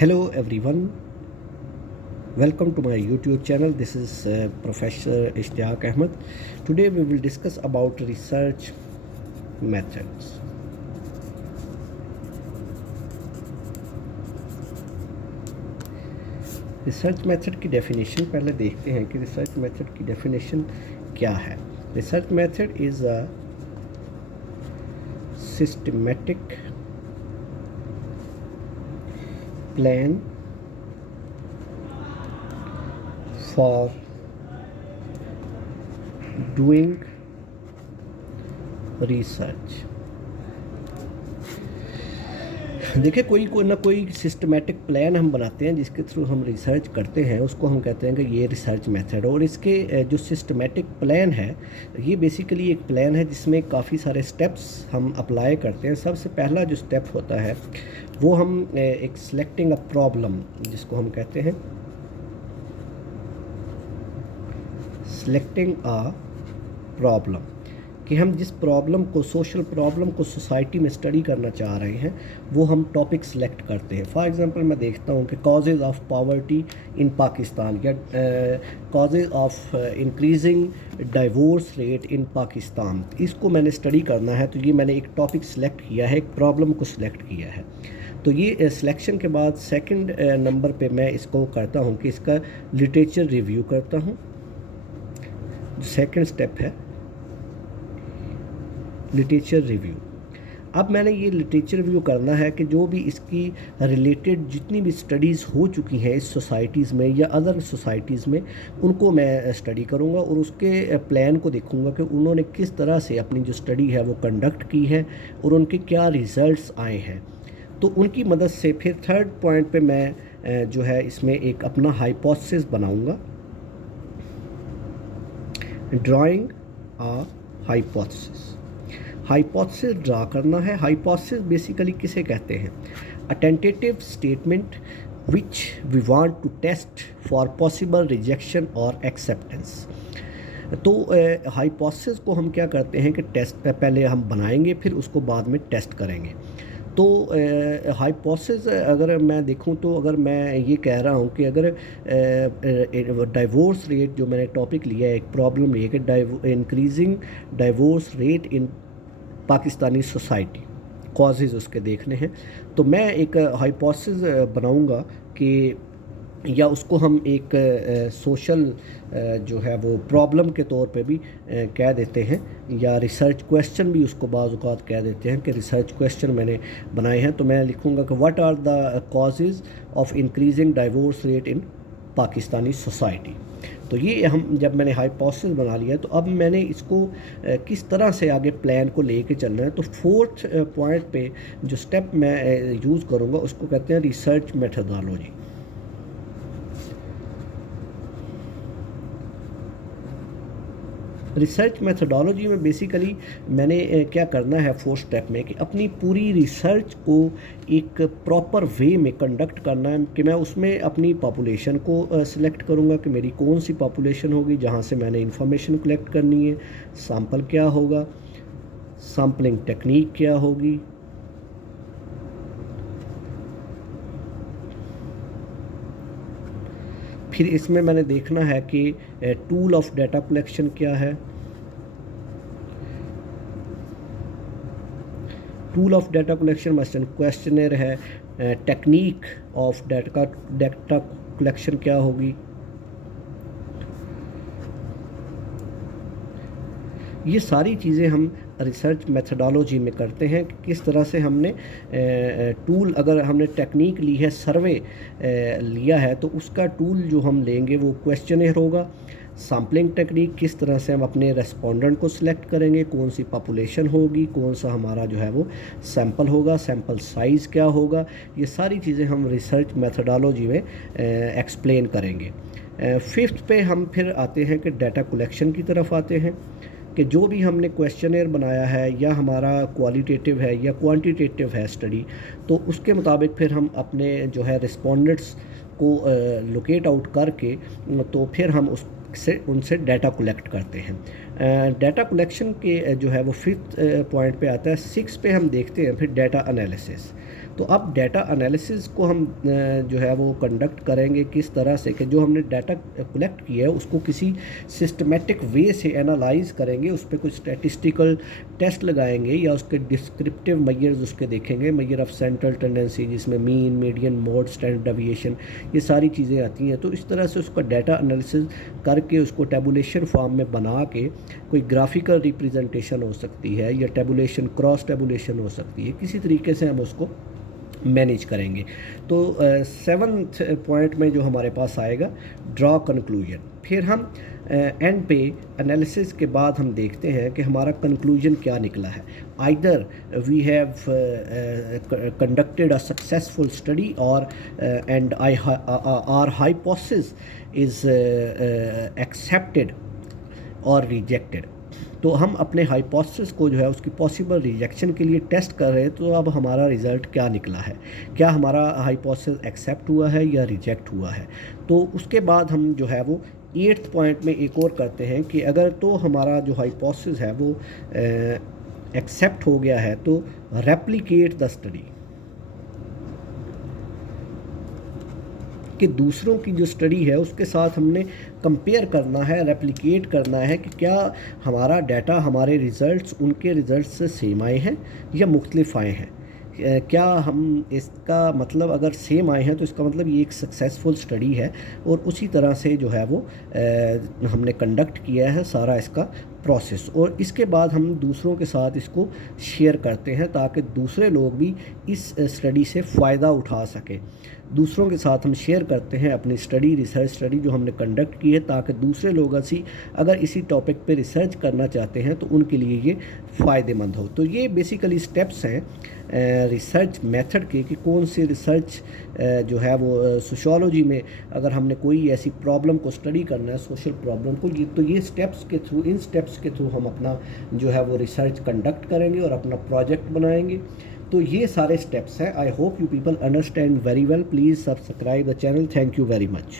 Hello everyone, welcome to my YouTube channel. This is Professor Ishtiaq Ahmed. Today we will discuss about research methods. Research method की definition पहले देखते हैं कि research method की definition क्या है. Research method is a systematic plan for doing research. देखिए कोई ना कोई सिस्टमेटिक प्लान हम बनाते हैं जिसके थ्रू हम रिसर्च करते हैं, उसको हम कहते हैं कि ये रिसर्च मेथड. और इसके जो सिस्टमेटिक प्लान है ये बेसिकली एक प्लान है जिसमें काफ़ी सारे स्टेप्स हम अप्लाई करते हैं. सबसे पहला जो स्टेप होता है वो हम एक सिलेक्टिंग अ प्रॉब्लम जिसको हम कहते हैं सिलेक्टिंग अ प्रॉब्लम, कि हम जिस प्रॉब्लम को सोशल प्रॉब्लम को सोसाइटी में स्टडी करना चाह रहे हैं वो हम टॉपिक सेलेक्ट करते हैं. फॉर एग्जांपल मैं देखता हूँ कि causes of poverty in Pakistan या causes of increasing divorce rate in Pakistan, इसको मैंने स्टडी करना है. तो ये मैंने एक टॉपिक सेलेक्ट किया है, एक प्रॉब्लम को सिलेक्ट किया है. तो ये सिलेक्शन के बाद सेकंड नंबर पे मैं इसको करता हूँ कि इसका लिटरेचर रिव्यू करता हूँ. सेकंड स्टेप है लिटरेचर रिव्यू. अब मैंने ये लिटरेचर रिव्यू करना है कि जो भी इसकी रिलेटेड जितनी भी स्टडीज़ हो चुकी हैं इस सोसाइटीज़ में या अदर सोसाइटीज़ में, उनको मैं स्टडी करूँगा और उसके प्लान को देखूँगा कि उन्होंने किस तरह से अपनी जो स्टडी है वो कंडक्ट की है और उनके क्या रिज़ल्ट्स आए हैं. तो उनकी मदद से फिर थर्ड पॉइंट पे मैं जो है इसमें एक अपना हाइपोथेसिस बनाऊँगा. ड्राइंग अ हाइपोथेसिस ड्रा करना है. हाइपोथेसिस बेसिकली किसे कहते हैं? A tentative statement which we want to test for possible rejection और एक्सेप्टेंस. तो हाइपोथेसिस को हम क्या करते हैं कि टेस्ट पहले हम बनाएंगे फिर उसको बाद में टेस्ट करेंगे. तो हाइपोथेसिस अगर मैं देखूं तो अगर मैं ये कह रहा हूं कि अगर डाइवोर्स रेट जो मैंने टॉपिक लिया है, एक प्रॉब्लम लिया है कि increasing divorce rate in Pakistani society, causes उसके देखने हैं, तो मैं एक हाइपोथेसिस बनाऊंगा कि या उसको हम एक सोशल जो है वो प्रॉब्लम के तौर पे भी कह देते हैं या रिसर्च क्वेश्चन भी उसको बाज़ औक़ात कह देते हैं कि रिसर्च क्वेश्चन मैंने बनाए हैं. तो मैं लिखूंगा कि what are the causes of increasing divorce rate in Pakistani society. तो ये हम जब मैंने हाइपोथेसिस बना लिया तो अब मैंने इसको किस तरह से आगे प्लान को लेके चलना है. तो फोर्थ पॉइंट पे जो स्टेप मैं यूज़ करूँगा उसको कहते हैं रिसर्च मेथडोलॉजी. रिसर्च मेथडोलॉजी में बेसिकली मैंने क्या करना है फोर्थ स्टेप में कि अपनी पूरी रिसर्च को एक प्रॉपर वे में कंडक्ट करना है. कि मैं उसमें अपनी पॉपुलेशन को सिलेक्ट करूँगा कि मेरी कौन सी पॉपुलेशन होगी जहाँ से मैंने इंफॉर्मेशन कलेक्ट करनी है, सैम्पल क्या होगा, सैम्पलिंग टेक्निक क्या होगी, फिर इसमें मैंने देखना है कि टूल ऑफ डाटा कलेक्शन क्या है. टूल ऑफ डाटा कलेक्शन मसलन क्वेश्चनर है. टेक्निक ऑफ डाटा कलेक्शन क्या होगी. ये सारी चीज़ें हम रिसर्च मेथडोलॉजी में करते हैं कि किस तरह से हमने टूल, अगर हमने टेक्निक ली है, सर्वे लिया है, तो उसका टूल जो हम लेंगे वो क्वेश्चनर होगा. सैम्पलिंग टेक्निक, किस तरह से हम अपने रेस्पोंडेंट को सिलेक्ट करेंगे, कौन सी पॉपुलेशन होगी, कौन सा हमारा जो है वो सैम्पल होगा, सैम्पल साइज़ क्या होगा. ये सारी चीज़ें हम रिसर्च मेथडोलॉजी में एक्सप्लेन करेंगे. फिफ्थ पे हम फिर आते हैं कि डाटा कलेक्शन की तरफ आते हैं कि जो भी हमने क्वेश्चनर बनाया है या हमारा क्वालिटेटिव है या क्वांटिटेटिव है स्टडी, तो उसके मुताबिक फिर हम अपने जो है रिस्पोंडेंट्स को लोकेट आउट करके तो फिर हम उससे उनसे डाटा कलेक्ट करते हैं. डाटा कलेक्शन के जो है वो 5th पॉइंट पे आता है। 6 पे हम देखते हैं फिर डाटा एनालिसिस। तो अब डाटा एनालिसिस को हम जो है वो कंडक्ट करेंगे किस तरह से कि जो हमने डाटा कलेक्ट किया है उसको किसी सिस्टमेटिक वे से एनालाइज करेंगे, उस पर कुछ स्टैटिस्टिकल टेस्ट लगाएंगे या उसके डिस्क्रिप्टिव मेजर्स उसके देखेंगे, मेजर ऑफ सेंट्रल टेंडेंसी जिसमें mean, median, mode, standard deviation, ये सारी चीज़ें आती हैं। तो इस तरह से उसका डाटा एनालिसिस करके उसको टेबुलेशन फॉर्म में बना के कोई ग्राफिकल रिप्रेजेंटेशन हो सकती है या टेबुलेशन, क्रॉस टेबुलेशन हो सकती है, किसी तरीके से हम उसको मैनेज करेंगे। तो 7th पॉइंट में जो हमारे पास आएगा ड्रॉ कंक्लूजन। फिर हम एंड पे एनालिसिस के बाद हम देखते हैं कि हमारा कंक्लूजन क्या निकला है। Either we have conducted a successful study और and our hypothesis is accepted और रिजेक्टेड। तो हम अपने हाइपोथेसिस को जो है उसकी पॉसिबल रिजेक्शन के लिए टेस्ट कर रहे हैं। तो अब हमारा रिज़ल्ट क्या निकला है, क्या हमारा हाइपोथेसिस एक्सेप्ट हुआ है या रिजेक्ट हुआ है। तो उसके बाद हम जो है वो 8th पॉइंट में एक और करते हैं कि अगर तो हमारा जो हाइपोथेसिस है वो एक्सेप्ट हो गया है तो रेप्लिकेट द स्टडी, कि दूसरों की जो स्टडी है उसके साथ हमने कंपेयर करना है, रेप्लिकेट करना है कि क्या हमारा डाटा, हमारे रिज़ल्ट्स उनके रिज़ल्ट्स से सेम आए हैं या मुख्तलिफ आए हैं। क्या हम इसका मतलब अगर सेम आए हैं तो इसका मतलब ये एक सक्सेसफुल स्टडी है और उसी तरह से जो है वो हमने कंडक्ट किया है सारा इसका प्रोसेस। और इसके बाद हम दूसरों के साथ इसको शेयर करते हैं ताकि दूसरे लोग भी इस स्टडी से फ़ायदा उठा सकें। दूसरों के साथ हम शेयर करते हैं अपनी स्टडी, रिसर्च स्टडी जो हमने कंडक्ट की है, ताकि दूसरे लोग अगर इसी टॉपिक पे रिसर्च करना चाहते हैं तो उनके लिए ये फ़ायदेमंद हो। तो ये बेसिकली स्टेप्स हैं रिसर्च मेथड के कि कौन सी रिसर्च जो है वो सोशियोलॉजी में अगर हमने कोई ऐसी प्रॉब्लम को स्टडी करना है, सोशल प्रॉब्लम को, इन स्टेप्स के थ्रू हम अपना जो है वो रिसर्च कंडक्ट करेंगे और अपना प्रोजेक्ट बनाएंगे। तो ये सारे स्टेप्स हैं। I hope you people understand very well. Please subscribe the channel. Thank you very much.